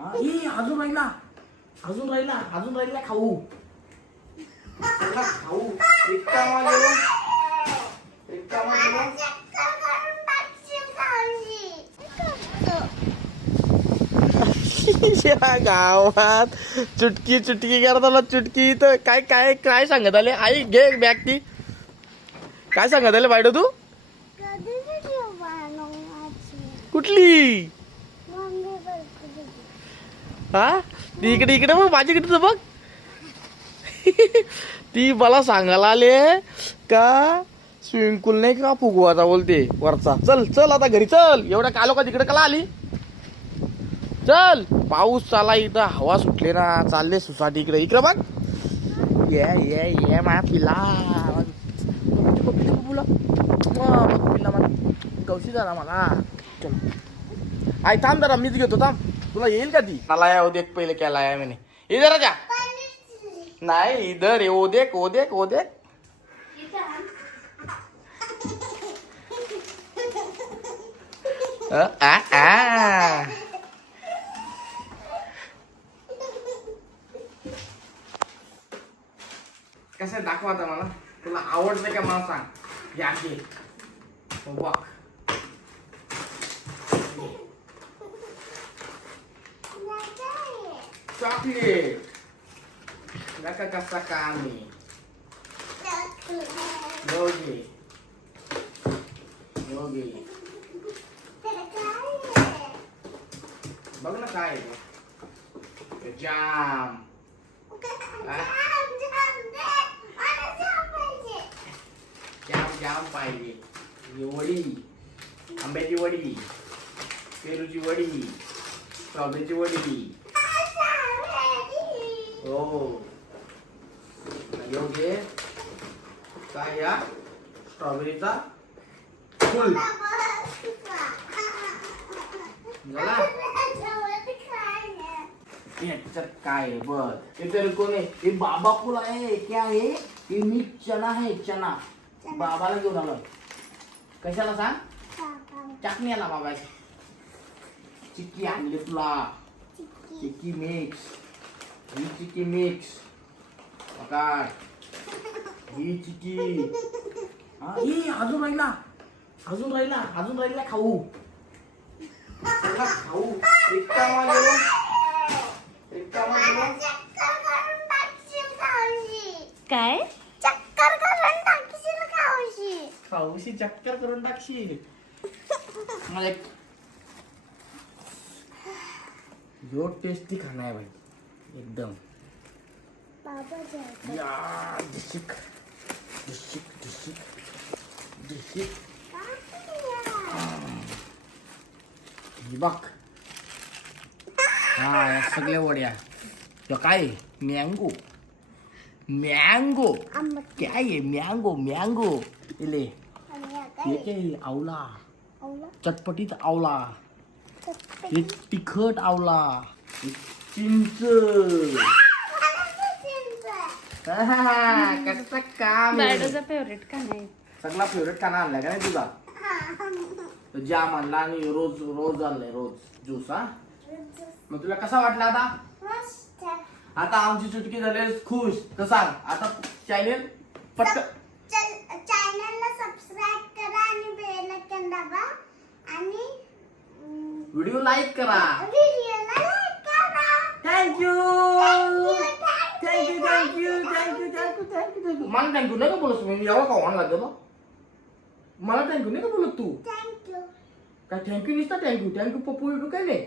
हा, अजून राहिला. अजून राहिला अजून राहिला खाऊ. खाऊ. रिकामा गेलो रिकामा गेलो या गावात चुटकी चुटकी करताना चुटकी तर काय काय काय सांगत आले? आई घे बॅग ती. काय सांगत आले बायडो तू? कुठली? हा? ती इकडे इकडे बघ माझ्याकडे तर बघ. ती मला सांगायला आले का स्विमिंग पूल नाही का फुगवाचा बोलते वरचा. चल चल आता घरी चल. एवढ्या कालो का तिकडे कला आली? चल. पाऊस चाला इथं हवा सुटले ना. चालले सुसाटी इकडे. इकडे बघ. ये ये ये माया पिला पिला पिला मला गवशी झाला मला? चल. आई थांब जरा मीच घेतो थांब. तुला येईल का ती? मला या उदेक पहिले केला लाया मी. इधर जा. नाही इधर ओ देख ओ देख ओ देख अ, आ, आ. कसं दाखवा आता मला. तुला आवडतं का मला सांग. या घे बघ chocolate. Nakakasakami. Yogi. Yogi. Bago na tayo. Jam. jam Jam, jam पाहिजे वडी आंब्याची वडी पेरूची वडी स्ट्रॉबेरीची वडी योग्य काय या स्ट्रॉबेरीचा फुल. झाला? याच्यात काय आहे बघ. हे तर कोण आहे? हे बाबा फुल आहे क्या आहे. हे मी चना आहे चना बाबाला घेऊन आलो कशाला सांग? चटणी आला बाबा चिक्की आणली तुला. चिक्की मिक्स. ही चिक्की मिक्स. पकाड. ही हा ही अजून राहिला. अजून राहिला अजून राहिला खाऊ. खाऊ. रिकामा गेलो रिकामा गेलो काय? चक्कर करून टाकशील खाऊशी खाऊशी चक्कर करून टाकशील. मला एक जो टेस्टी खाना आहे भाई एकदम. बाबा या डिशिक डिशिक डिशिक ही बघ. हा या सगळ्या वड्या. तो काय मँगो. मँगो. आंबट क्या आहे? Mango mango. इले. आणि या हे काय काय आवला आवला चटपटीत आवला चटपट हे तिखट आवला हे चिंच. आहा, कसं काम आहे. बॅडोचा फेवरेट का नाही सगळा फेवरेट खाना आणलाय का नाही तुझा? तो जाम आणला आणि रोज रोज आणलाय रोज. ज्यूस हा? मग तुला कसा वाटला आता? आता आमची चुटकी झाली खुश. तर सांग आता चॅनेल पटक चॅनलला सबस्क्राईब करा आणि बेल आयकॉन दाबा आणि व्हिडिओ लाईक करा. व्हिडिओला लाईक करा. Thank you thank you thank you thank you thank you thank you thank you मला थँक्यू नाही का बोलत मी एवढा का ऑन लागलो मला थँक्यू नाही का बोलत तू. काय थँक्यू नसता थँक्यू थँक्यू पप्पू बिप्पू काय नाही